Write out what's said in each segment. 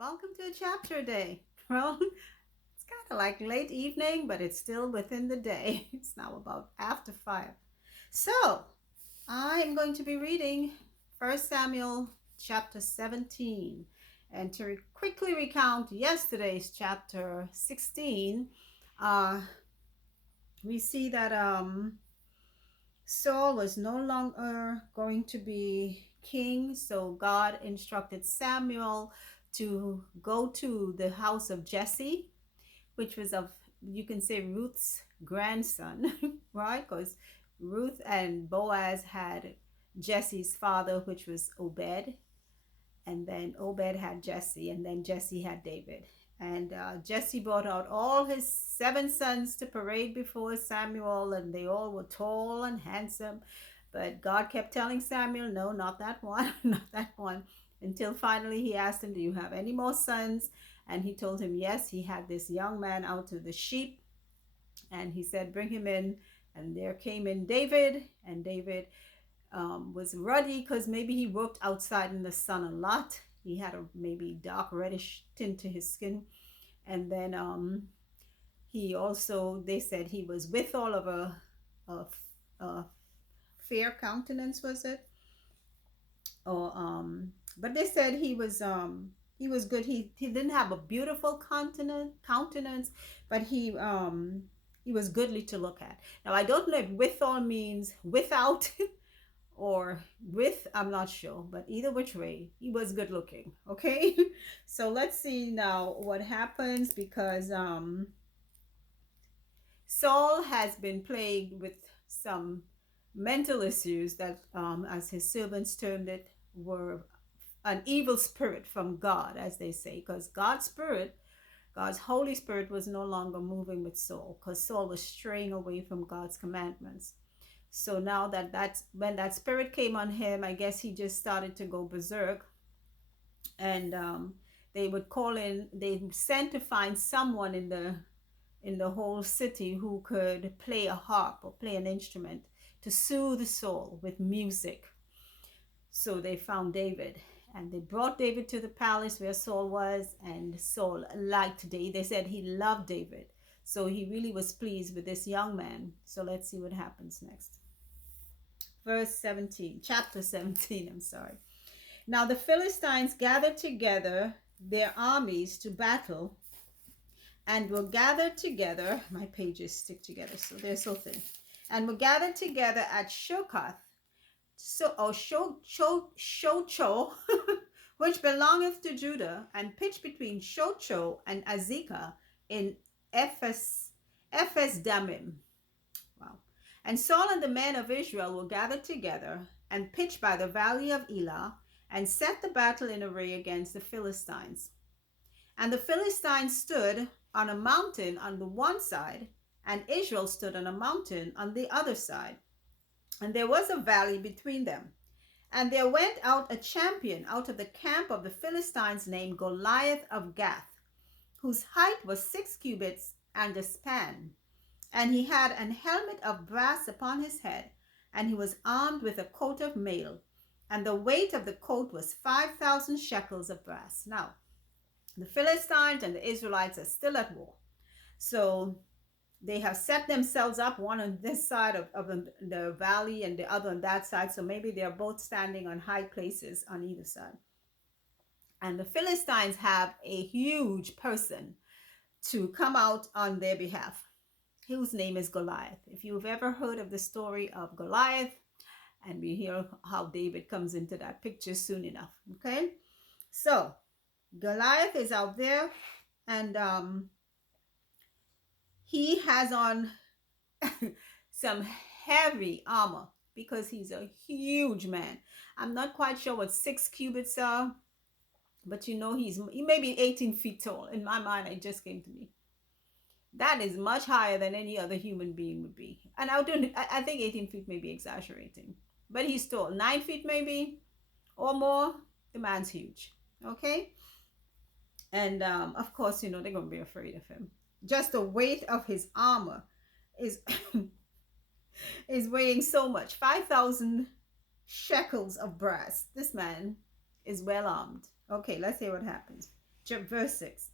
Welcome to a chapter day. Well, it's kind of like late evening, but it's still within the day. It's now about after 5. So, I'm going to be reading 1 Samuel chapter 17. And to quickly recount yesterday's chapter 16, uh, we see that Saul was no longer going to be king, so God instructed Samuel to go to the house of Jesse, which was of, you can say, Ruth's grandson, right? Because Ruth and Boaz had Jesse's father, which was Obed, and then Obed had Jesse, and then Jesse had David. And Jesse brought out all his 7 sons to parade before Samuel, and they all were tall and handsome. But God kept telling Samuel, no, not that one, not that one. Until finally he asked him, do you have any more sons? And he told him, yes, he had this young man out to the sheep. And he said, bring him in. And there came in David, and David was ruddy because maybe he worked outside in the sun a lot. He had a maybe dark reddish tint to his skin. And then he also, they said he was withal of a fair countenance, was it? Or but they said he was good. He didn't have a beautiful countenance, but he was goodly to look at. Now I don't know if withal means without or with, I'm not sure, but either which way, he was good looking. Okay. So let's see now what happens, because Saul has been plagued with some mental issues that, as his servants termed it, were an evil spirit from God, as they say, because God's Holy Spirit was no longer moving with Saul, because Saul was straying away from God's commandments. So now that's when that spirit came on him, I guess he just started to go berserk. And they would call in, they sent to find someone in the whole city who could play a harp or play an instrument to soothe the soul with music. So they found David, and they brought David to the palace where Saul was, and Saul liked David. They said he loved David. So he really was pleased with this young man. So let's see what happens next. Verse 17, chapter 17, I'm sorry. Now the Philistines gathered together their armies to battle, and were gathered together. My pages stick together, so they're so thin. And were gathered together at Shokoth, Shocho, which belongeth to Judah, and pitched between Shocho and Azekah in Ephes Damim. Wow. And Saul and the men of Israel were gathered together and pitched by the valley of Elah, and set the battle in array against the Philistines. And the Philistines stood on a mountain on the one side, and Israel stood on a mountain on the other side. And there was a valley between them. And there went out a champion out of the camp of the Philistines named Goliath of Gath, whose height was 6 cubits and a span. And he had an helmet of brass upon his head, and he was armed with a coat of mail, and the weight of the coat was 5,000 shekels of brass. Now, the Philistines and the Israelites are still at war. So they have set themselves up, one on this side of the valley and the other on that side. So maybe they're both standing on high places on either side. And the Philistines have a huge person to come out on their behalf, whose name is Goliath. If you've ever heard of the story of Goliath, and we hear how David comes into that picture soon enough. Okay, so Goliath is out there, and he has on some heavy armor because he's a huge man. I'm not quite sure what 6 cubits are, but he may be 18 feet tall. In my mind, it just came to me. That is much higher than any other human being would be. And I think 18 feet may be exaggerating, but he's tall. 9 feet maybe or more. The man's huge. Okay. And of course, they're going to be afraid of him. Just the weight of his armor is is weighing so much. 5,000 shekels of brass. This man is well armed. Okay, let's hear what happens. Verse 6.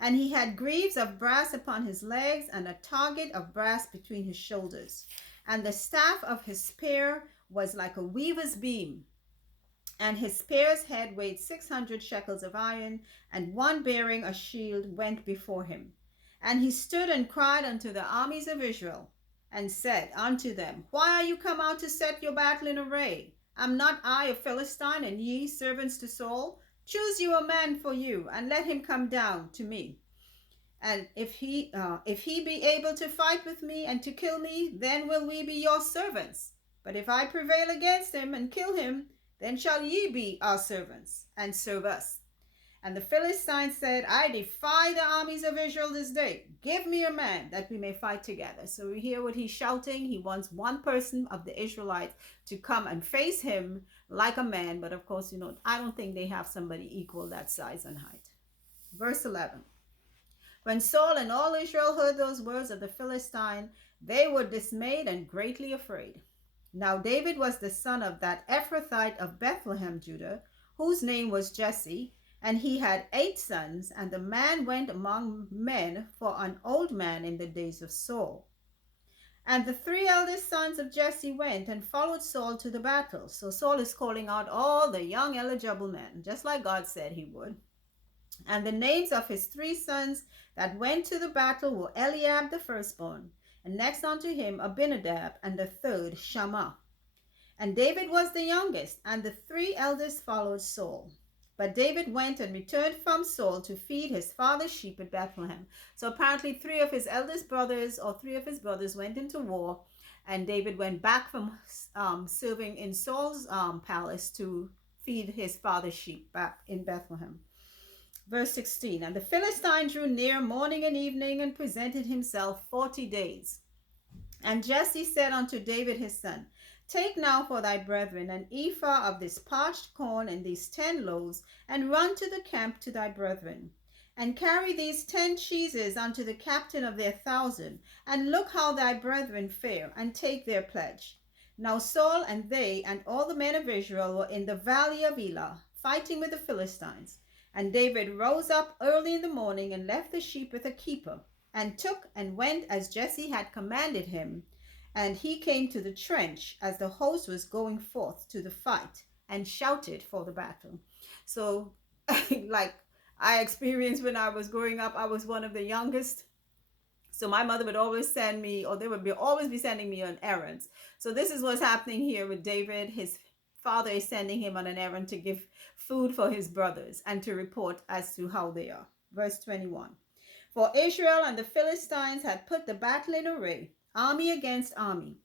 And he had greaves of brass upon his legs, and a target of brass between his shoulders. And the staff of his spear was like a weaver's beam, and his spear's head weighed 600 shekels of iron, and one bearing a shield went before him. And he stood and cried unto the armies of Israel, and said unto them, Why are you come out to set your battle in array? Am not I a Philistine, and ye servants to Saul? Choose you a man for you, and let him come down to me. And if he be able to fight with me and to kill me, then will we be your servants. But if I prevail against him and kill him, then shall ye be our servants and serve us. And the Philistines said, I defy the armies of Israel this day. Give me a man that we may fight together. So we hear what he's shouting. He wants one person of the Israelites to come and face him like a man. But of course, I don't think they have somebody equal that size and height. Verse 11. When Saul and all Israel heard those words of the Philistine, they were dismayed and greatly afraid. Now David was the son of that Ephrathite of Bethlehem, Judah, whose name was Jesse, and he had 8 sons, and the man went among men for an old man in the days of Saul. And the 3 eldest sons of Jesse went and followed Saul to the battle. So Saul is calling out all the young eligible men, just like God said he would. And the names of his 3 sons that went to the battle were Eliab the firstborn, and next unto him Abinadab, and the third Shammah. And David was the youngest, and the 3 eldest followed Saul. But David went and returned from Saul to feed his father's sheep at Bethlehem. So apparently 3 of his eldest brothers, or 3 of his brothers, went into war, and David went back from serving in Saul's palace to feed his father's sheep back in Bethlehem. Verse 16. And the Philistine drew near morning and evening, and presented himself 40 days. And Jesse said unto David his son, Take now for thy brethren an ephah of this parched corn and these 10 loaves, and run to the camp to thy brethren. And carry these 10 cheeses unto the captain of their 1,000, and look how thy brethren fare, and take their pledge. Now Saul and they and all the men of Israel were in the valley of Elah, fighting with the Philistines. And David rose up early in the morning, and left the sheep with a keeper, and took and went as Jesse had commanded him. And he came to the trench as the host was going forth to the fight, and shouted for the battle. So, like I experienced when I was growing up, I was one of the youngest. So my mother would always send me, or they would always be sending me on errands. So this is what's happening here with David. His father is sending him on an errand to give food for his brothers and to report as to how they are. Verse 21. For Israel and the Philistines had put the battle in array, army against army.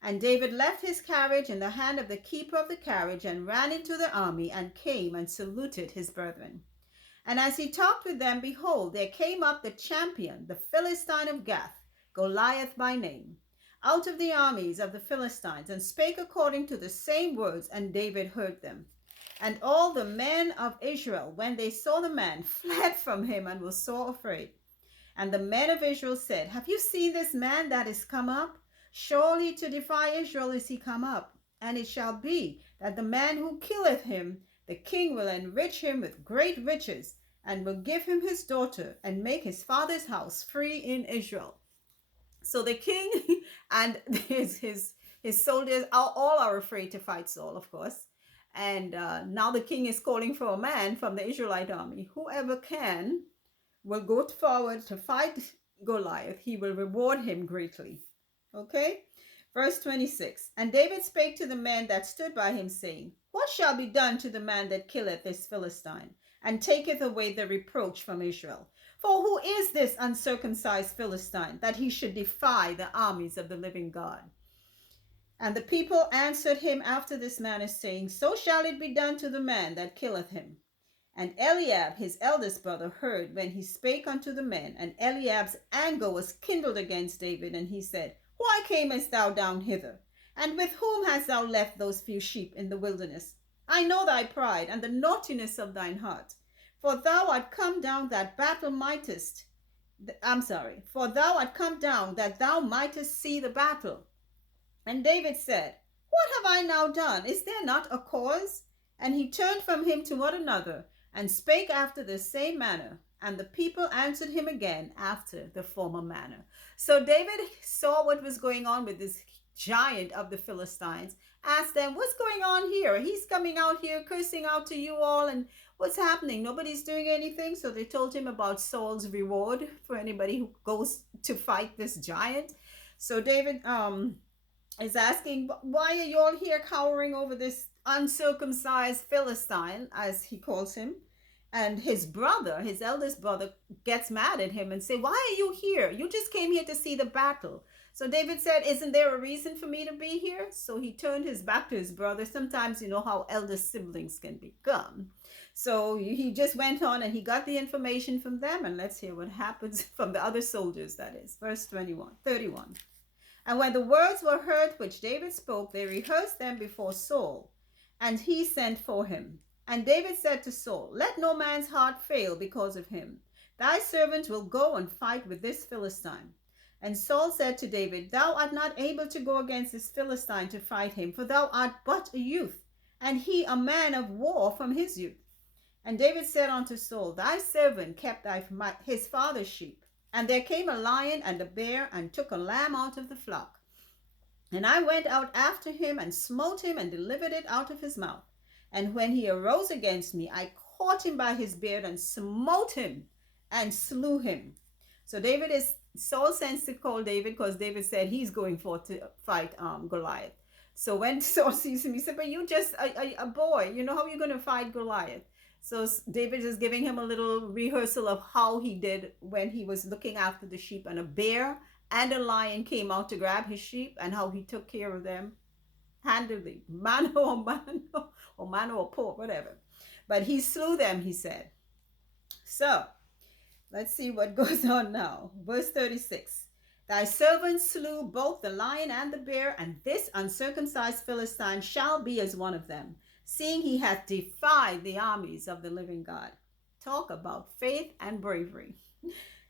And David left his carriage in the hand of the keeper of the carriage, and ran into the army, and came and saluted his brethren. And as he talked with them, behold, there came up the champion, the Philistine of Gath, Goliath by name, out of the armies of the Philistines, and spake according to the same words, and David heard them. And all the men of Israel, when they saw the man, fled from him, and were sore afraid. And the men of Israel said, Have you seen this man that is come up? Surely to defy Israel is he come up. And it shall be that the man who killeth him, the king will enrich him with great riches, and will give him his daughter, and make his father's house free in Israel. So the king and his soldiers all are afraid to fight Saul, of course. And now the king is calling for a man from the Israelite army. Whoever can will go forward to fight Goliath. He will reward him greatly. Okay? Verse 26. And David spake to the men that stood by him, saying, What shall be done to the man that killeth this Philistine, and taketh away the reproach from Israel? For who is this uncircumcised Philistine, that he should defy the armies of the living God? And the people answered him after this manner, saying, So shall it be done to the man that killeth him. And Eliab, his eldest brother, heard when he spake unto the men, and Eliab's anger was kindled against David, and he said, Why camest thou down hither? And with whom hast thou left those few sheep in the wilderness? I know thy pride and the naughtiness of thine heart. For thou art come down that thou mightest see the battle. And David said, What have I now done? Is there not a cause? And he turned from him to one another, and spake after the same manner. And the people answered him again after the former manner. So David saw what was going on with this giant of the Philistines, asked them, what's going on here? He's coming out here cursing out to you all, and what's happening? Nobody's doing anything. So they told him about Saul's reward for anybody who goes to fight this giant. So David is asking, why are you all here cowering over this uncircumcised Philistine, as he calls him? And his brother, his eldest brother, gets mad at him and say, why are you here? You just came here to see the battle. So David said, isn't there a reason for me to be here? So he turned his back to his brother. Sometimes you know how elder siblings can become. So he just went on and he got the information from them. And let's hear what happens from the other soldiers, that is. Verse 31. And when the words were heard which David spoke, they rehearsed them before Saul, and he sent for him. And David said to Saul, let no man's heart fail because of him. Thy servant will go and fight with this Philistine. And Saul said to David, thou art not able to go against this Philistine to fight him, for thou art but a youth, and he a man of war from his youth. And David said unto Saul, thy servant kept his father's sheep. And there came a lion and a bear, and took a lamb out of the flock. And I went out after him, and smote him, and delivered it out of his mouth. And when he arose against me, I caught him by his beard, and smote him, and slew him. So Saul sends to call David, because David said he's going forth to fight Goliath. So when Saul sees him, he said, but you just a boy, you know how you're going to fight Goliath? So David is giving him a little rehearsal of how he did when he was looking after the sheep, and a bear and a lion came out to grab his sheep, and how he took care of them handily, mano or mano or paw, whatever. But he slew them, he said. So let's see what goes on now. Verse 36. Thy servant slew both the lion and the bear, and this uncircumcised Philistine shall be as one of them, seeing he hath defied the armies of the living God. Talk about faith and bravery.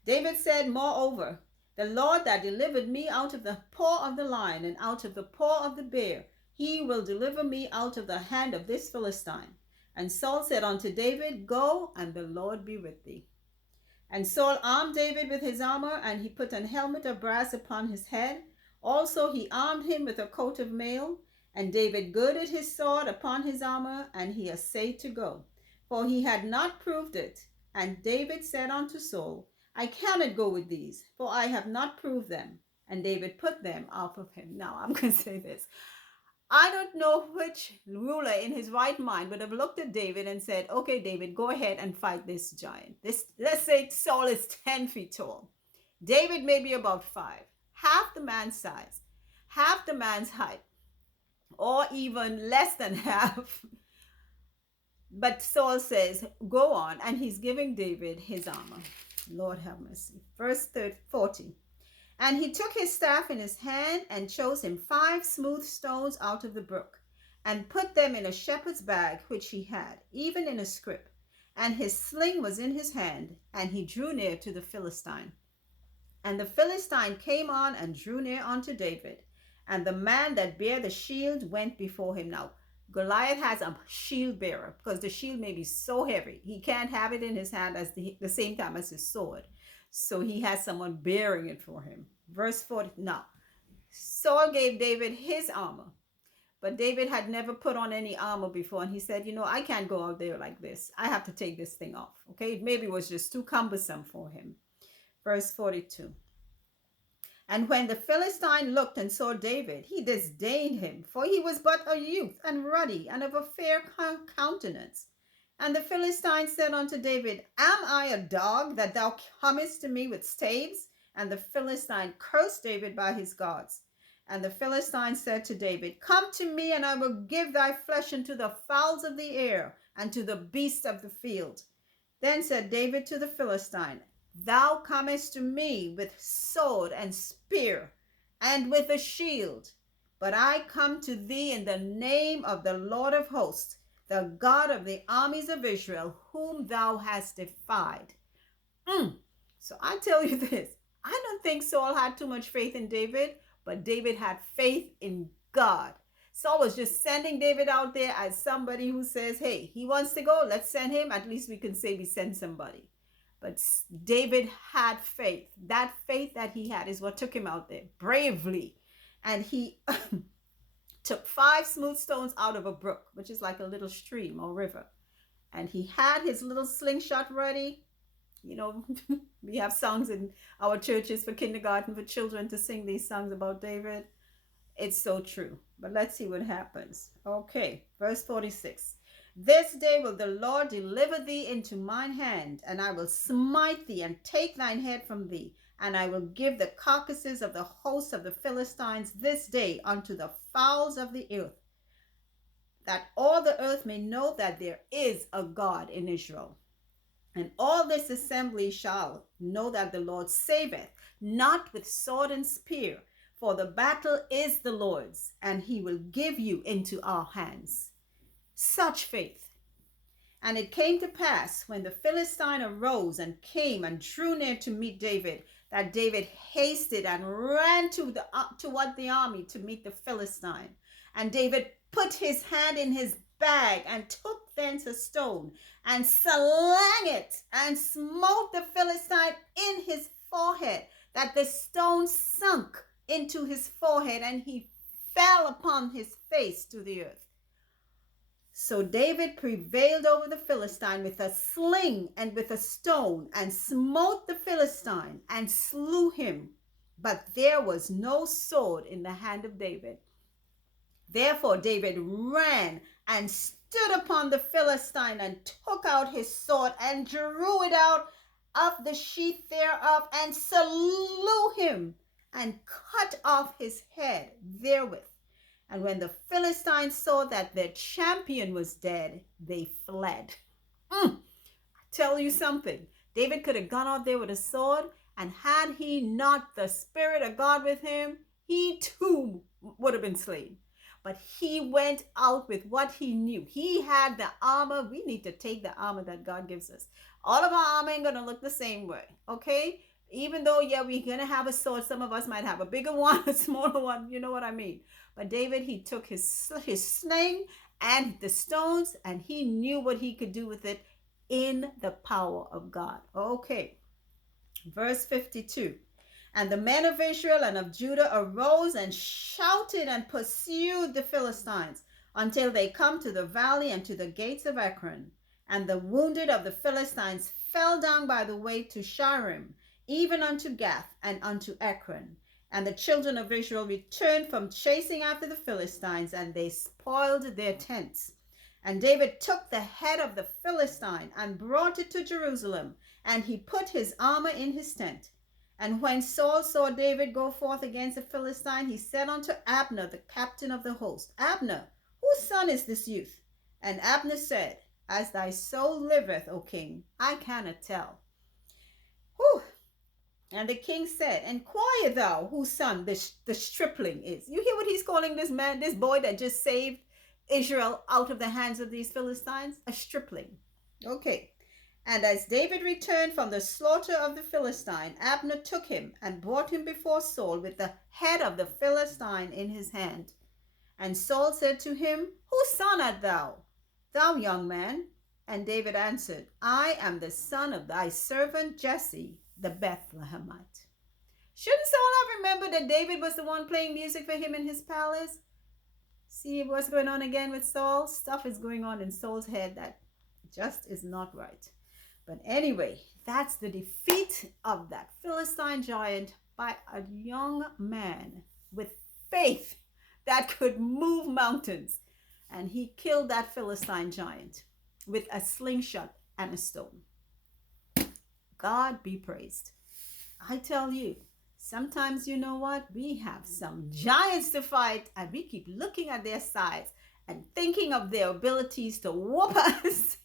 David said, moreover, the Lord that delivered me out of the paw of the lion and out of the paw of the bear, he will deliver me out of the hand of this Philistine. And Saul said unto David, go, and the Lord be with thee. And Saul armed David with his armor, and he put an helmet of brass upon his head. Also he armed him with a coat of mail. And David girded his sword upon his armor, and he essayed to go, for he had not proved it. And David said unto Saul, I cannot go with these, for I have not proved them. And David put them off of him. Now I'm going to say this. I don't know which ruler in his right mind would have looked at David and said, okay, David, go ahead and fight this giant. Let's say Saul is 10 feet tall. David may be about 5, half the man's size, half the man's height, or even less than half. But Saul says, go on, and he's giving David his armor. Lord have mercy. Verse 40. And he took his staff in his hand, and chose him 5 smooth stones out of the brook, and put them in a shepherd's bag which he had, even in a scrip. And his sling was in his hand, and he drew near to the Philistine. And the Philistine came on and drew near unto David. And the man that bare the shield went before him. Now, Goliath has a shield bearer, because the shield may be so heavy. He can't have it in his hand at the same time as his sword. So he has someone bearing it for him. Verse 40. Now, Saul gave David his armor, but David had never put on any armor before. And he said, I can't go out there like this. I have to take this thing off. Okay, maybe it was just too cumbersome for him. Verse 42. And when the Philistine looked and saw David, he disdained him, for he was but a youth, and ruddy, and of a fair countenance. And the Philistine said unto David, am I a dog, that thou comest to me with staves? And the Philistine cursed David by his gods. And the Philistine said to David, come to me, and I will give thy flesh unto the fowls of the air, and to the beasts of the field. Then said David to the Philistine, thou comest to me with sword and spear, and with a shield. But I come to thee in the name of the Lord of hosts, the God of the armies of Israel, whom thou hast defied. So I tell you this, I don't think Saul had too much faith in David, but David had faith in God. Saul was just sending David out there as somebody who says, hey, he wants to go, let's send him. At least we can say we send somebody. But David had faith. That faith that he had is what took him out there bravely. And he took 5 smooth stones out of a brook, which is like a little stream or river. And he had his little slingshot ready. You know, we have songs in our churches for kindergarten for children to sing these songs about David. It's so true. But let's see what happens. Okay, verse 46. This day will the Lord deliver thee into mine hand, and I will smite thee and take thine head from thee, and I will give the carcasses of the host of the Philistines this day unto the fowls of the earth, that all the earth may know that there is a God in Israel. And all this assembly shall know that the Lord saveth, not with sword and spear, for the battle is the Lord's, and he will give you into our hands. Such faith. And it came to pass, when the Philistine arose and came and drew near to meet David, that David hasted and ran toward the army to meet the Philistine. And David put his hand in his bag and took thence a stone and slang it and smote the Philistine in his forehead, that the stone sunk into his forehead, and he fell upon his face to the earth. So David prevailed over the Philistine with a sling and with a stone, and smote the Philistine and slew him. But there was no sword in the hand of David. Therefore David ran and stood upon the Philistine, and took out his sword and drew it out of the sheath thereof, and slew him, and cut off his head therewith. And when the Philistines saw that their champion was dead, they fled. I tell you something. David could have gone out there with a sword, and had he not the Spirit of God with him, he too would have been slain. But he went out with what he knew. He had the armor. We need to take the armor that God gives us. All of our armor ain't going to look the same way, okay? Even though, yeah, we're going to have a sword. Some of us might have a bigger one, a smaller one. You know what I mean? But David, he took his sling and the stones, and he knew what he could do with it in the power of God. Okay. Verse 52. And the men of Israel and of Judah arose and shouted and pursued the Philistines until they come to the valley and to the gates of Ekron. And the wounded of the Philistines fell down by the way to Sharim, even unto Gath and unto Ekron. And the children of Israel returned from chasing after the Philistines, and they spoiled their tents. And David took the head of the Philistine and brought it to Jerusalem, and he put his armor in his tent. And when Saul saw David go forth against the Philistine, he said unto Abner, the captain of the host, Abner, whose son is this youth? And Abner said, As thy soul liveth, O king, I cannot tell. Whew. And the king said, Inquire thou whose son the stripling is. You hear what he's calling this man, this boy that just saved Israel out of the hands of these Philistines? A stripling. Okay. And as David returned from the slaughter of the Philistine, Abner took him and brought him before Saul with the head of the Philistine in his hand. And Saul said to him, Whose son art thou, thou young man? And David answered, I am the son of thy servant Jesse, the Bethlehemite. Shouldn't Saul have remembered that David was the one playing music for him in his palace? See what's going on again with Saul? Stuff is going on in Saul's head that just is not right. But anyway, that's the defeat of that Philistine giant by a young man with faith that could move mountains. And he killed that Philistine giant with a slingshot and a stone. God be praised. I tell you, sometimes, you know what? We have some giants to fight, and we keep looking at their size and thinking of their abilities to whoop us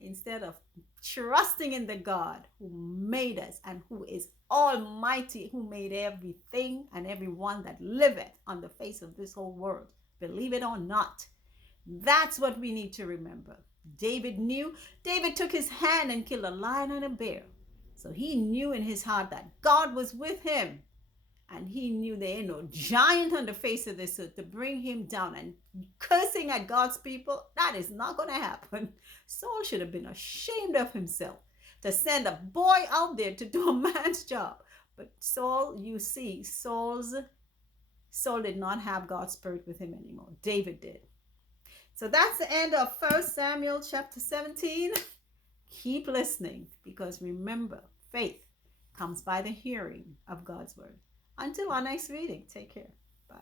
instead of trusting in the God who made us and who is almighty, who made everything and everyone that liveth on the face of this whole world. Believe it or not. That's what we need to remember. David knew. David took his hand and killed a lion and a bear. So he knew in his heart that God was with him. And he knew there ain't no giant on the face of this earth to bring him down, and cursing at God's people, that is not going to happen. Saul should have been ashamed of himself to send a boy out there to do a man's job. But Saul, you see, Saul did not have God's spirit with him anymore. David did. So that's the end of 1 Samuel chapter 17. Keep listening, because remember, faith comes by the hearing of God's word. Until our next reading, take care. Bye.